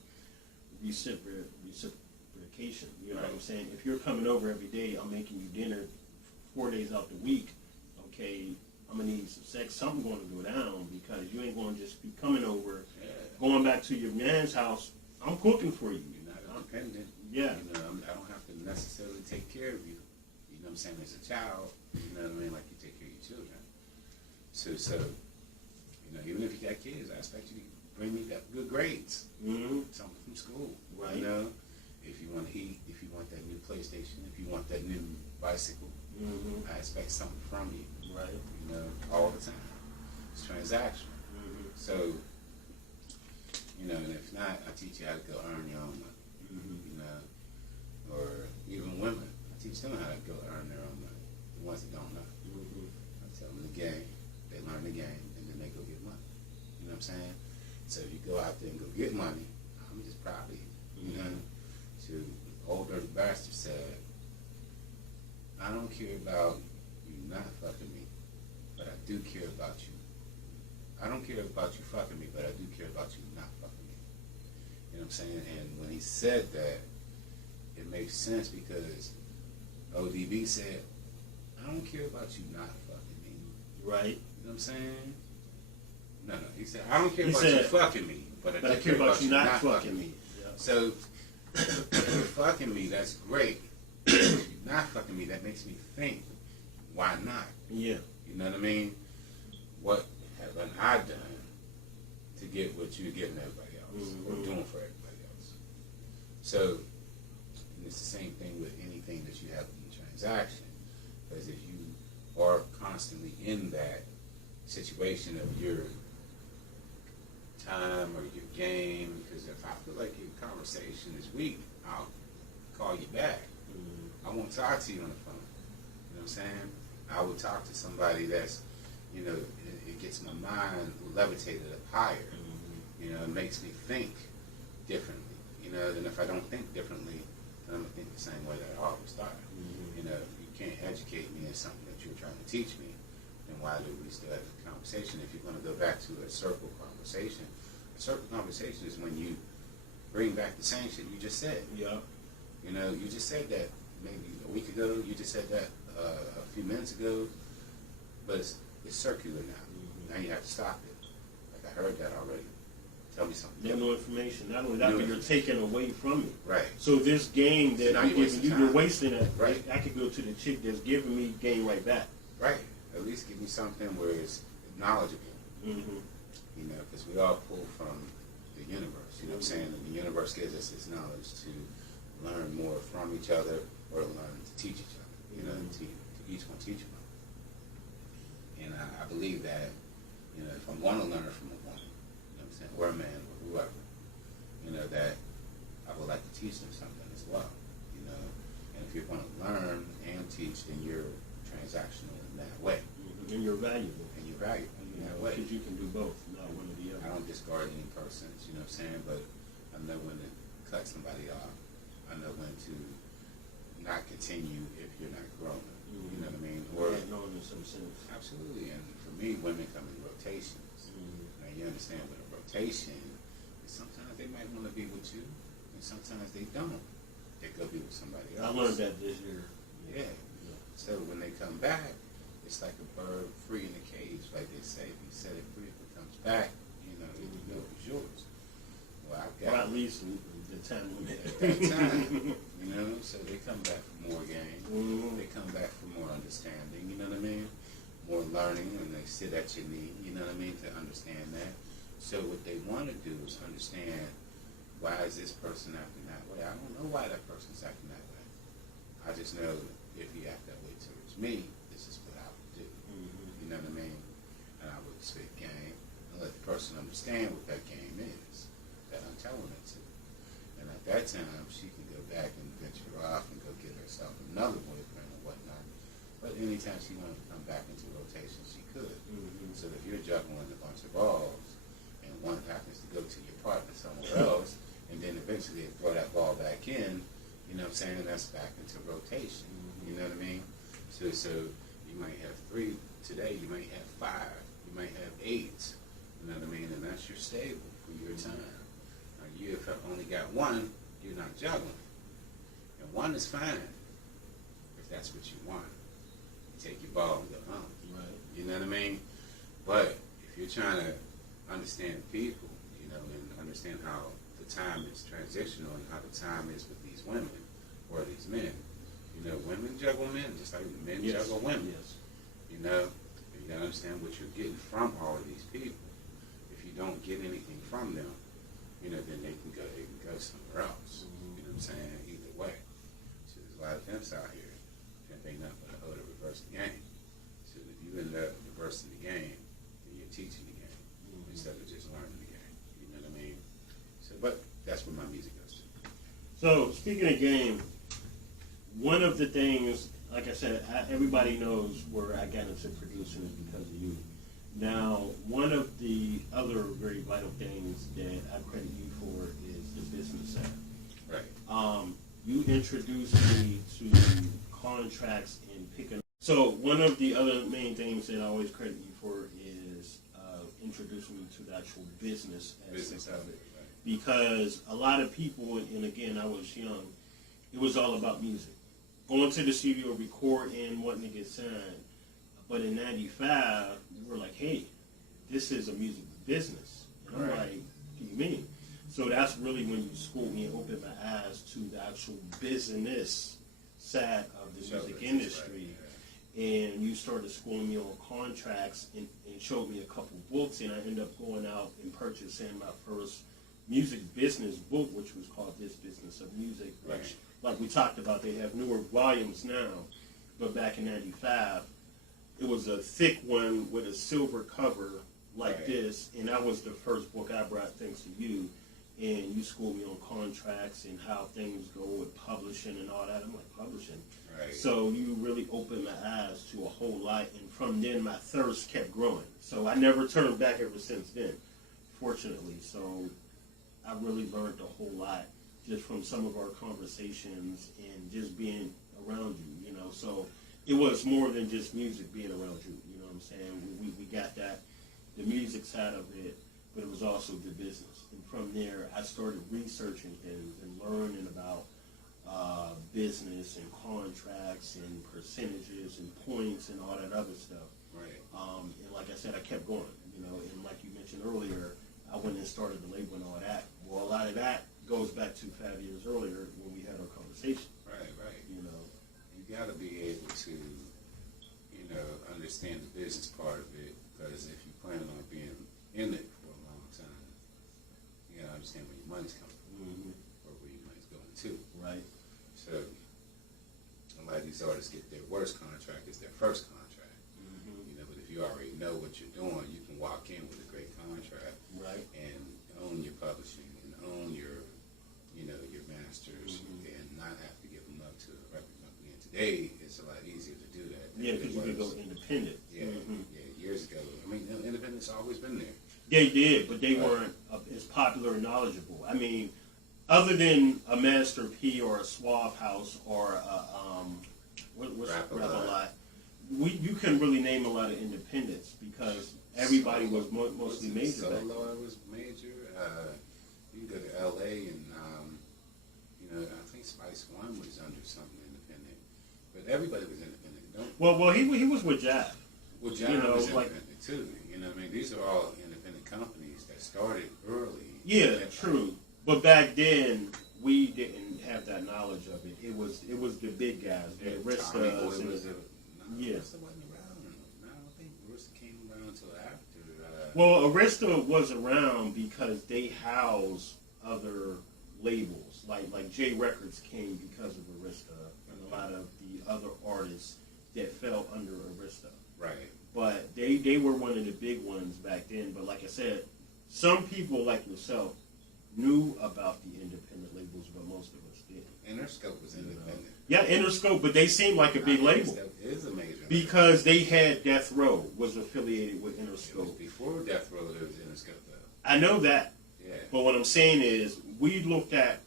reciprocation. You know what I'm saying? If you're coming over every day, I'm making you dinner 4 days out the week, okay, I'm going to need some sex. Something's going to go down because you ain't going to just be coming over, going back to your man's house. I'm cooking for you. You're not independent. Yeah. You know, I don't have to necessarily take care of you. You know what I'm saying? As a child, you know what I mean? Like you take care of your children. So you know, even if you got kids, I expect you to bring me good grades. Something from school. Right. You know? If you want to eat, if you want that new PlayStation, if you want that new bicycle, I expect something from you. Right. You know, all the time. It's transactional. So, you know, and if not, I teach you how to go earn your own money. You know, or even women, I teach them how to go earn their own money. The ones that don't know. I tell them the game. They learn the game, and then they go get money. You know what I'm saying? So if you go out there and go get money, I'm just proud of you. You know? To old dirty bastard said, I don't care about you not fucking me, but I do care about you. I don't care about you fucking me, but I do care about you not fucking me. You know what I'm saying? And when he said that, it makes sense because ODB said, I don't care about you not fucking me. Right. You know what I'm saying? No. He said, I don't care about you fucking me, but I do care about you not fucking me. Yeah. So, if you're fucking me, that's great. If you're not fucking me, that makes me think, why not? Yeah. You know what I mean? What haven't I done to get what you're giving everybody else or doing for everybody else? So, and it's the same thing with anything that you have in the transaction. Because if you are constantly in that situation of your time or your game, because if I feel like your conversation is weak, I'll call you back. I won't talk to you on the phone. You know what I'm saying? I will talk to somebody that's, you know, it gets my mind levitated up higher. You know, it makes me think differently. You know, and if I don't think differently, then I'm going to think the same way that I always thought. You know, you can't educate me in something that you're trying to teach me, then why do we still have a conversation? If you're going to go back to a circle conversation, a circle conversation is when you bring back the same shit you just said. Yeah. You know, you just said that maybe a week ago, you just said that a few minutes ago, but it's circular now. Now you have to stop it. Like I heard that already. Tell me something. There's no information. Not only that, but you're taking away from me. Right. So this game that I'm giving you, you're wasting it. Right. I could go to the chick that's giving me game right back. Right. At least give me something where it's knowledgeable. You know, because we all pull from the universe. You know what I'm saying? And the universe gives us this knowledge to learn more from each other or learn to teach each other. You know, to each one teach one. And I believe that, you know, if I'm going to learn from a woman, you know what I'm saying, or a man, or whoever, you know, that I would like to teach them something as well, you know. And if you're going to learn and teach, then you're transactional in that way. And you're valuable. And you're valuable in that way. Because you can do both, not one or the other. I don't discard any persons, you know what I'm saying, but I know when to cut somebody off. I know when to not continue if you're not growing. You know what I mean? Or knowing in some sense. Absolutely. And for me, women come in rotations. Now you understand what a rotation is sometimes they might want to be with you, and sometimes they don't. They go be with somebody else. I learned that this year. Yeah. So when they come back, it's like a bird free in a cage, like they say. If you set it free, if it comes back, you know, it was yours. Well, I've got. Or at least the time limit. At that time, you know. So they come back for more game. Mm-hmm. They come back for more understanding. You know what I mean? More learning, and they sit at your knee. You know what I mean? To understand that. So what they want to do is understand, why is this person acting that way? I don't know why that person's acting that way. I just know if he act that way towards me, this is what I would do. Mm-hmm. You know what I mean? And I would spit game and let the person understand what that game is that I'm telling her to. And at that time, she can go back and venture off and go get herself another boyfriend or whatnot. But anytime she wanted to come back into rotation, she could. Mm-hmm. So if you're juggling a bunch of balls, and one happens to go to your partner somewhere else, and then eventually they throw that ball back in, you know what I'm saying, that's back into rotation. Mm-hmm. You know what I mean? So you might have 3 today, you might have 5, you might have 8, you know what I mean? And that's your stable for your time. Now you if I've only got 1, you're not juggling. And 1 is fine, if that's what you want. You take your ball and go home. Right. You know what I mean? But if you're trying to understand people, you know, and understand how the time is transitional and how the time is with these women or these men. You know, women juggle men just like men juggle women. Yes. You know, you gotta understand what you're getting from all of these people. If you don't get anything from them, you know, then they can go somewhere else. Mm-hmm. You know what I'm saying? Either way. So there's a lot of pimps out here. Pimp ain't nothing but a hoe to reverse the game. So if you end up reversing the game, then you're teaching the game instead of just learning the game. You know what I mean? So, but that's where my music goes to. So, speaking of game, one of the things, like I said, everybody knows where I got into producing is because of you. Now, one of the other very vital things that I credit you for is the business side. Right. You introduced me to contracts and picking. So, one of the other main things that I always credit you for is introducing me to the actual business aspect of it. Right. Because a lot of people, and again, I was young, it was all about music. Going to the studio, record, and wanting to get signed. But in 95, we were like, hey, this is a music business. And I'm Right. like, what do you mean? So that's really when you schooled me and opened my eyes to the actual business side of the music industry. Right. And you started schooling me on contracts and showed me a couple books, and I ended up going out and purchasing my first music business book, which was called This Business of Music, which, Right. like we talked about, they have newer volumes now, but back in 95, it was a thick one with a silver cover like Right. this, and that was the first book I brought thanks to you. And you schooled me on contracts and how things go with publishing and all that. I'm like, publishing? Right. So you really opened my eyes to a whole lot, and from then my thirst kept growing. So I never turned back ever since then, fortunately. So I really learned a whole lot just from some of our conversations and just being around you, you know. So it was more than just music being around you, you know what I'm saying? We got that, the music side of it, but it was also the business. And from there, I started researching things and learning about business and contracts and percentages and points and all that other stuff. Right. And like I said, I kept going, you know, and like you mentioned earlier, I went and started the label and all that. Well, a lot of that goes back to 5 years earlier when we had our conversation. Right. You know. You got to be able to, you know, understand the business part of it, because if you plan on being in it for a long time, you got to understand where your money's coming from, or where your money's going to. Right. So, a lot of these artists get their worst contract as their first contract. You know, but if you already know what you're doing, you can walk in with a great contract, Right. and own your publishing and own your, you know, your masters, and not have to give them up to a record company. And today, it's a lot easier to do that. Yeah, because you could go independent. Yeah, yeah, years ago. I mean, independent's always been there. They did, but they weren't as popular and knowledgeable. I mean, other than a Master P or a Suave House or a, what's Rap-A-Lot, you couldn't really name a lot of independents because everybody was mostly major back then. Solo was major. You can go to L.A. and, I think Spice One was under something independent. But everybody was independent. Well, he was with Jive. Well, Jive was independent too. You know what I mean? These are all independent companies that started early. Yeah, true. But back then, we didn't have that knowledge of it. It was the big guys, the Aristas. Arista wasn't around. No, I don't think Arista came around until after. Well, Arista was around because they housed other labels. Like J Records came because of Arista, and a lot of the other artists that fell under Arista. Right. But they were one of the big ones back then. But like I said, some people like yourself knew about the independent labels, but most of us didn't. Interscope was independent. Yeah, Interscope, but they seemed like a big label. Interscope is a major because they had Death Row was affiliated with label. It was Interscope. before Death Row, there was Interscope, though. I know that. Yeah. But what I'm saying is, we looked at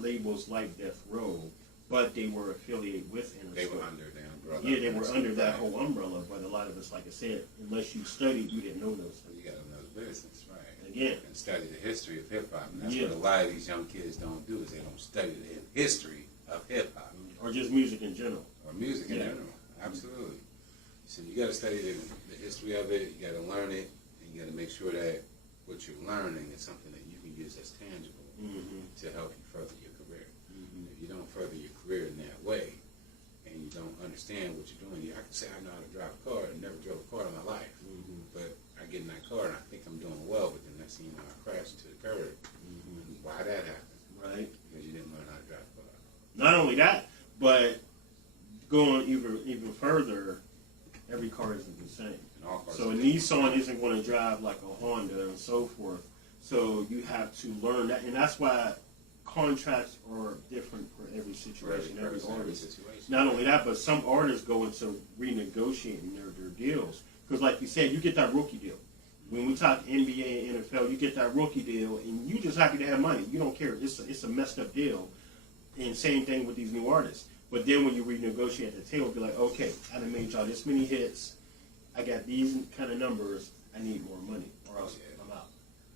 labels like Death Row, but they were affiliated with Interscope. They were under the umbrella. Yeah, they were under that whole umbrella, but a lot of us, like I said, unless you studied, you didn't know those things. You got to know the business, right? Again. And study the history of hip-hop. And that's what a lot of these young kids don't do, is they don't study the history of hip-hop. Or just music in general. Or music in general. Absolutely. So you got to study the history of it, you got to learn it, and you got to make sure that what you're learning is something that you can use as tangible to help you further your career. If you don't further your career in that way, and you don't understand what you're doing, I can say I know how to drive a car and never drove a car in my life, but I get in that car and I think I'm doing well, but the next thing you know, I crash into the curb. Why that happened? Right. Because you didn't learn how to drive a car. Not only that, but going even further, every car isn't the same. So a Nissan isn't going to drive like a Honda and so forth. So you have to learn that, and that's why contracts are different for every situation, every artist. Not only that, but some artists go into renegotiating their deals. Because like you said, you get that rookie deal. When we talk NBA and NFL, you get that rookie deal, and you just happy to have money. You don't care. It's a messed up deal. And same thing with these new artists. But then when you renegotiate at the table, be like, okay, I done made y'all this many hits. I got these kind of numbers. I need more money, or else I'm out.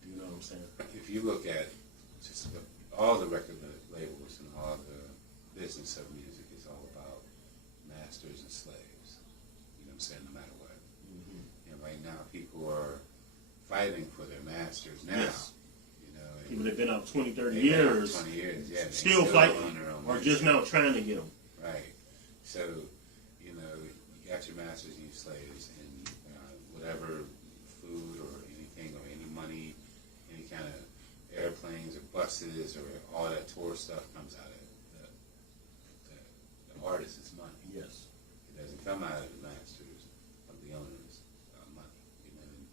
You know what I'm saying? If you look at just all the record labels and all the business of music is all about masters and slaves. You know what I'm saying? No matter what. And right now, people are fighting for their masters now. Yes. You know, People that have been out 20, 30 years, 20 years, yeah, still fighting, or just now trying to get them. Right. So, you got your masters and your slaves, and whatever food or anything or any money, any kind of airplanes or buses or all that tour stuff comes out of the artist's money. Yes. It doesn't come out of the masters, of the owners' money. And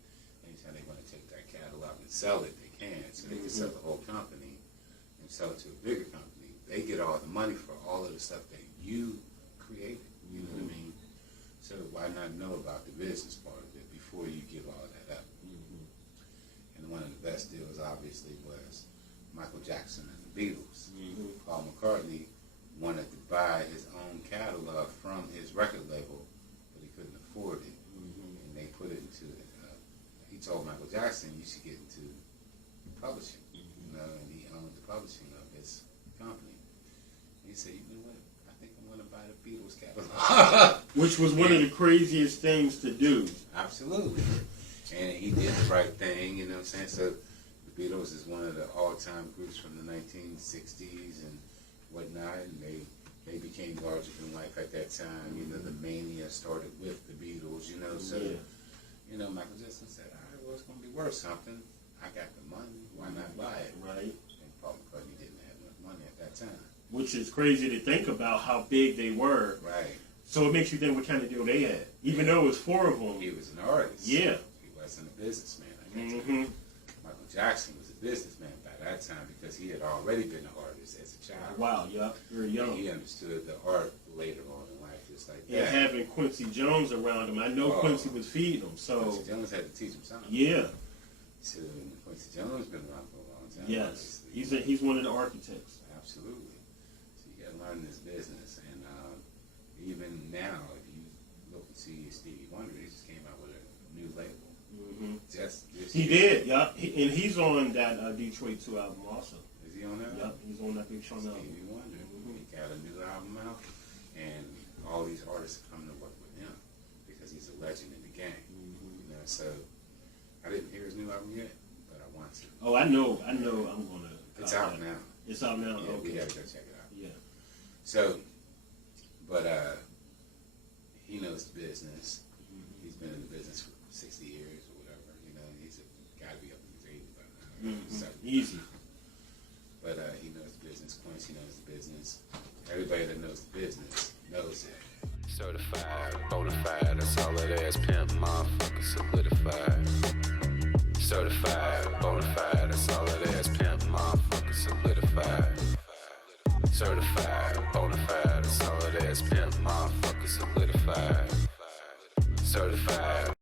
anytime they want to take that catalog and sell it, they can. So they can sell the whole company and sell it to a bigger company. They get all the money for all of the stuff that you created. You know what I mean? So why not know about the business part of it before you give all that up? And one of the best deals, obviously, was Michael Jackson and the Beatles. Paul McCartney wanted to buy his own catalog from his record label, but he couldn't afford it. And they put it into he told Michael Jackson, you should get into publishing. And he owned the publishing of his company. He said, you know what? I think I'm going to buy the Beatles catalog. Which was one of the craziest things to do. Absolutely. And he did the right thing, you know what I'm saying? So the Beatles is one of the all-time groups from the 1960s and whatnot, and they became larger than life at that time. The mania started with the Beatles, so, Michael Jackson said, all right, well, it's going to be worth something. I got the money. Why not buy it? Right. And Paul McCartney didn't have enough money at that time. Which is crazy to think about how big they were. Right. So it makes you think what kind of deal they had. Even though it was four of them. He was an artist. Yeah. He wasn't a businessman. Michael Jackson was a businessman by that time because he had already been an artist as a child. Wow, yeah, very young. And he understood the art later on in life, just like that. And having Quincy Jones around him, I know Quincy was feeding him. So Quincy Jones had to teach him something. Yeah. So Quincy Jones been around for a long time. Yes, he's one of the architects. Absolutely. So you got to learn this business, and even now, if you look and see Stevie Wonder, he just came out with a new label, Jet Yes. He did, yup. And he's on that Detroit 2 album also. Is he on that? Yup, he's on that Big Sean album. Stevie Wonder. He got a new album out, and all these artists are coming to work with him because he's a legend in the game. You know, so I didn't hear his new album yet, but I want to. Oh, I know. I'm gonna. It's out now. It's out now. Yeah, Okay. we gotta go check it out. Yeah. So, but he knows the business. He's been in the business for 60 years or whatever. You know, he's got to be up in his 80s by now. So, Easy. but he knows the business. Quincy knows the business. Everybody that knows the business knows it. Certified, bonafide, that's all it is. Pimp, motherfucker, solidified. Certified, bonafide, that's all it is. Pimp, motherfucker, solidified. Certified, bonafide, that's all it is. Pimp, motherfucker, solidified. Certified.